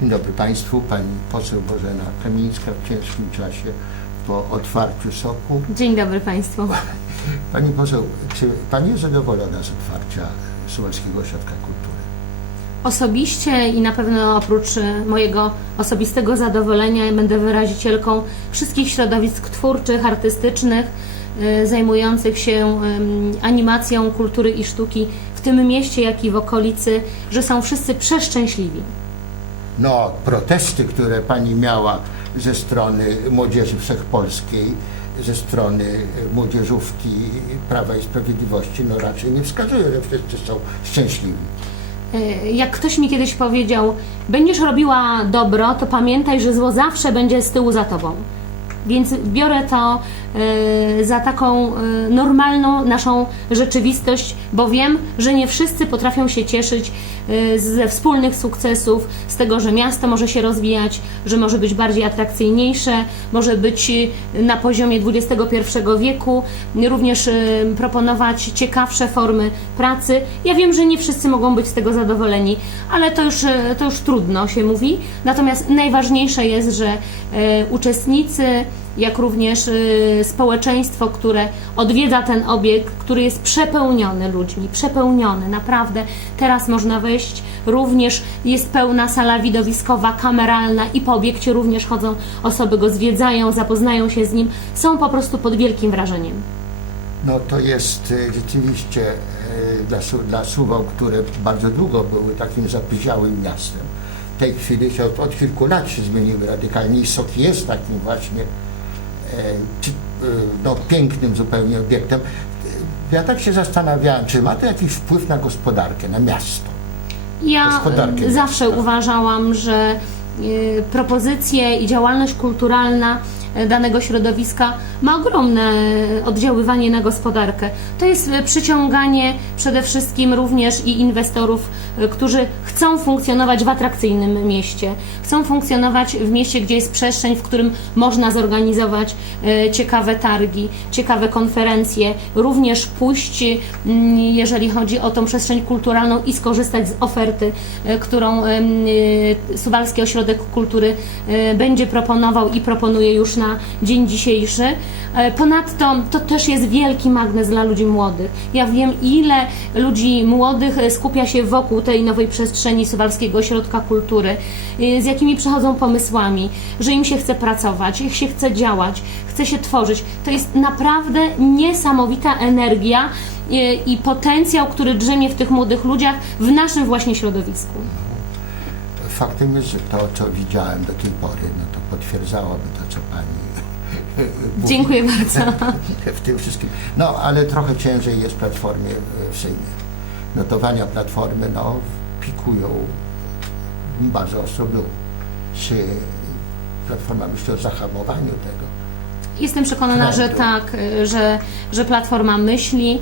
Dzień dobry Państwu. Pani poseł Bożena Kamińska w ciężkim czasie po otwarciu soku. Dzień dobry Państwu. Pani poseł, czy Pani jest zadowolona z otwarcia Suwalskiego Ośrodka Kultury? Osobiście i na pewno oprócz mojego osobistego zadowolenia będę wyrazicielką wszystkich środowisk twórczych, artystycznych, e, zajmujących się animacją kultury i sztuki w tym mieście, jak i w okolicy, że są wszyscy przeszczęśliwi. No, protesty, które Pani miała ze strony Młodzieży Wszechpolskiej, ze strony młodzieżówki Prawa i Sprawiedliwości, no raczej nie wskazują, że wszyscy są szczęśliwi. E, Jak ktoś mi kiedyś powiedział, będziesz robiła dobro, to pamiętaj, że zło zawsze będzie z tyłu za tobą. Więc biorę to za taką e, normalną naszą rzeczywistość, bo wiem, że nie wszyscy potrafią się cieszyć e, ze wspólnych sukcesów, z tego, że miasto może się rozwijać, że może być bardziej atrakcyjniejsze, może być e, na poziomie XXI wieku, również e, proponować ciekawsze formy pracy. Ja wiem, że nie wszyscy mogą być z tego zadowoleni, ale to już, e, to już trudno się mówi. Natomiast najważniejsze jest, że e, uczestnicy, jak również e, społeczeństwo, które odwiedza ten obiekt, który jest przepełniony ludźmi, przepełniony, naprawdę. Teraz można wejść, również jest pełna sala widowiskowa, kameralna i po obiekcie również chodzą osoby, go zwiedzają, zapoznają się z nim, są po prostu pod wielkim wrażeniem. No to jest e, rzeczywiście e, dla, Su- dla które bardzo długo były takim zapyziałym miastem. W tej chwili się od, od kilku lat się zmieniły radykalnie i Sok jest takim właśnie no, pięknym zupełnie obiektem. E, Ja tak się zastanawiałem, czy ma to jakiś wpływ na gospodarkę, na miasto? Ja e, zawsze miasta. uważałam, że e, propozycje i działalność kulturalna e, danego środowiska ma ogromne oddziaływanie na gospodarkę. To jest przyciąganie przede wszystkim również i inwestorów, e, którzy chcą funkcjonować w atrakcyjnym mieście, chcą funkcjonować w mieście, gdzie jest przestrzeń, w którym można zorganizować e, ciekawe targi, ciekawe konferencje, również pójść, mm, jeżeli chodzi o tą przestrzeń kulturalną i skorzystać z oferty, e, którą Suwalski Ośrodek Kultury będzie proponował i proponuje już na dzień dzisiejszy. E, Ponadto to też jest wielki magnes dla ludzi młodych. Ja wiem, ile ludzi młodych e, skupia się wokół tej nowej przestrzeni Suwalskiego Ośrodka Kultury, e, z jakimi przychodzą pomysłami, że im się chce pracować, ich się chce działać, chce się tworzyć. To jest naprawdę niesamowita energia i potencjał, który drzemie w tych młodych ludziach w naszym właśnie środowisku. Faktem jest, że to, co widziałem do tej pory, no to potwierdzałoby to, Dziękuję bardzo. w tym wszystkim. No, ale trochę ciężej jest Platformie e, w Sejmie. Notowania Platformy, no, pikują bardzo ostro w dół. Czy Platforma myśli o zahamowaniu tego? Jestem przekonana, że Trendu. tak, y, że, że Platforma myśli.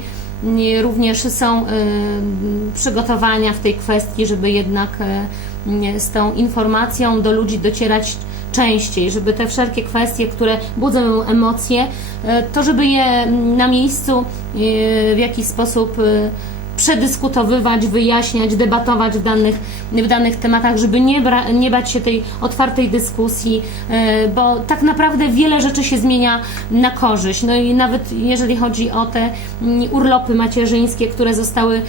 Również są y, przygotowania w tej kwestii, żeby jednak y, z tą informacją do ludzi docierać częściej, żeby te wszelkie kwestie, które budzą emocje, y, to żeby je na miejscu y, w jakiś sposób y, przedyskutowywać, wyjaśniać, debatować w danych, w danych tematach, żeby nie, nie bać się tej otwartej dyskusji, e, bo tak naprawdę wiele rzeczy się zmienia na korzyść. No i nawet jeżeli chodzi o te mm, urlopy macierzyńskie, które zostały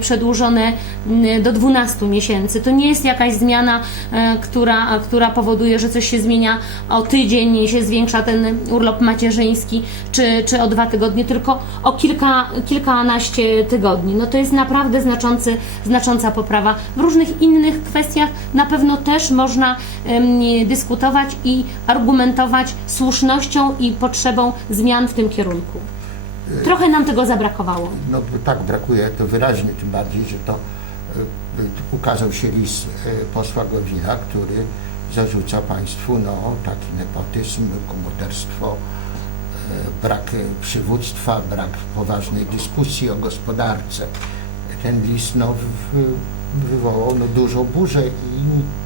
przedłużone mm, do 12 miesięcy, to nie jest jakaś zmiana, e, która, która powoduje, że coś się zmienia o tydzień, się zwiększa ten urlop macierzyński, czy, czy o dwa tygodnie, tylko o kilka, kilkanaście tygodni. No to jest naprawdę znaczący, znacząca poprawa. W różnych innych kwestiach na pewno też można dyskutować i argumentować słusznością i potrzebą zmian w tym kierunku. Trochę nam tego zabrakowało. No tak, brakuje to wyraźnie, tym bardziej, że to e, ukazał się list e, posła Gowina, który zarzuca państwu no, taki nepotyzm, komoterstwo, e, brak przywództwa, brak poważnej dyskusji o gospodarce. Ten list no, wywołał no, dużą burzę i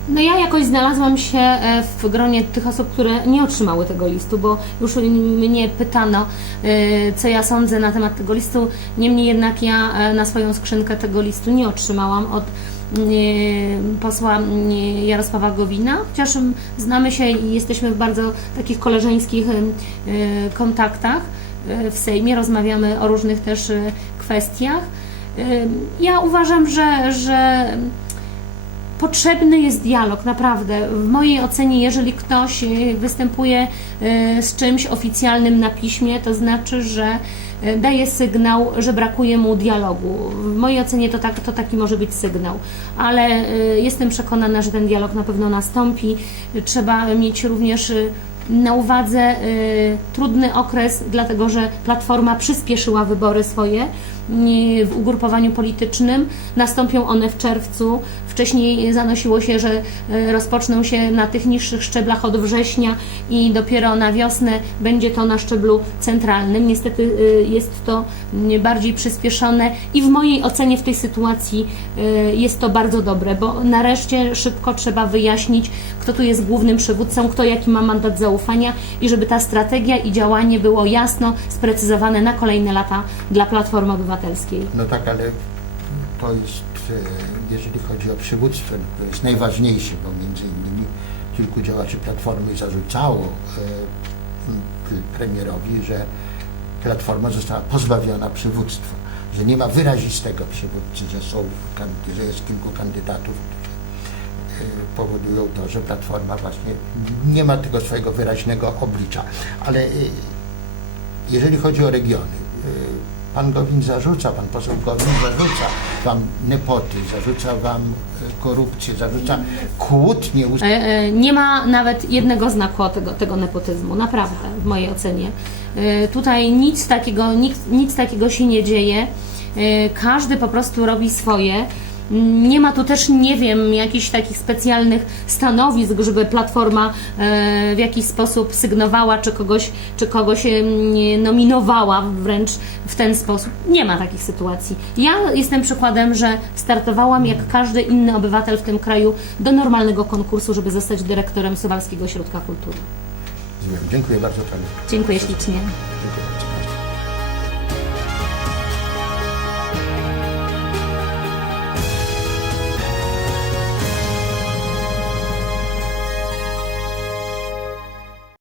No ja jakoś znalazłam się e, w gronie tych osób, które nie otrzymały tego listu, bo już mnie pytano, e, co ja sądzę na temat tego listu. Niemniej jednak ja e, na swoją skrzynkę tego listu nie otrzymałam od posła Jarosława Gowina, chociaż znamy się i jesteśmy w bardzo takich koleżeńskich e, kontaktach e, w Sejmie, rozmawiamy o różnych też e, kwestiach. Ja uważam, że, że potrzebny jest dialog, naprawdę. W mojej ocenie, jeżeli ktoś e, występuje e, z czymś oficjalnym na piśmie, to znaczy, że e, daje sygnał, że brakuje mu dialogu. W mojej ocenie to, tak, to taki może być sygnał, ale jestem przekonana, że ten dialog na pewno nastąpi. Trzeba mieć również na uwadze e, trudny okres, dlatego że Platforma przyspieszyła wybory swoje e, w ugrupowaniu politycznym. Nastąpią one w czerwcu. Wcześniej zanosiło się, że e, rozpoczną się na tych niższych szczeblach od września i dopiero na wiosnę będzie to na szczeblu centralnym. Niestety jest to mm, bardziej przyspieszone i w mojej ocenie w tej sytuacji jest to bardzo dobre, bo nareszcie szybko trzeba wyjaśnić, kto tu jest głównym przywódcą, kto jaki ma mandat zaufania i żeby ta strategia i działanie było jasno sprecyzowane na kolejne lata dla Platformy Obywatelskiej. No tak, ale to jest, e, jeżeli chodzi o przywództwo, no to jest najważniejsze, bo między innymi kilku działaczy Platformy zarzucało e, premierowi, że Platforma została pozbawiona przywództwa, że nie ma wyrazistego przywódcy, że, są, że jest kilku kandydatów, powodują to, że Platforma właśnie nie ma tego swojego wyraźnego oblicza. Ale e, jeżeli chodzi o regiony, y, pan Gowin zarzuca, pan poseł Gowin zarzuca wam nepoty, zarzuca wam y, korupcję, zarzuca kłótnie. E, e, Nie ma nawet jednego znaku tego, tego nepotyzmu, naprawdę, w mojej ocenie. E, Tutaj nic takiego, nic, nic takiego się nie dzieje. Każdy po prostu robi swoje. Nie ma tu też, nie wiem, jakichś takich specjalnych stanowisk, żeby Platforma e, w jakiś sposób sygnowała, czy kogoś, czy kogoś nominowała wręcz w ten sposób. Nie ma takich sytuacji. Ja jestem przykładem, że startowałam jak każdy inny obywatel w tym kraju do normalnego konkursu, żeby zostać dyrektorem Suwalskiego Ośrodka Kultury. Dziękuję bardzo panu. Dziękuję ślicznie. Dziękuję.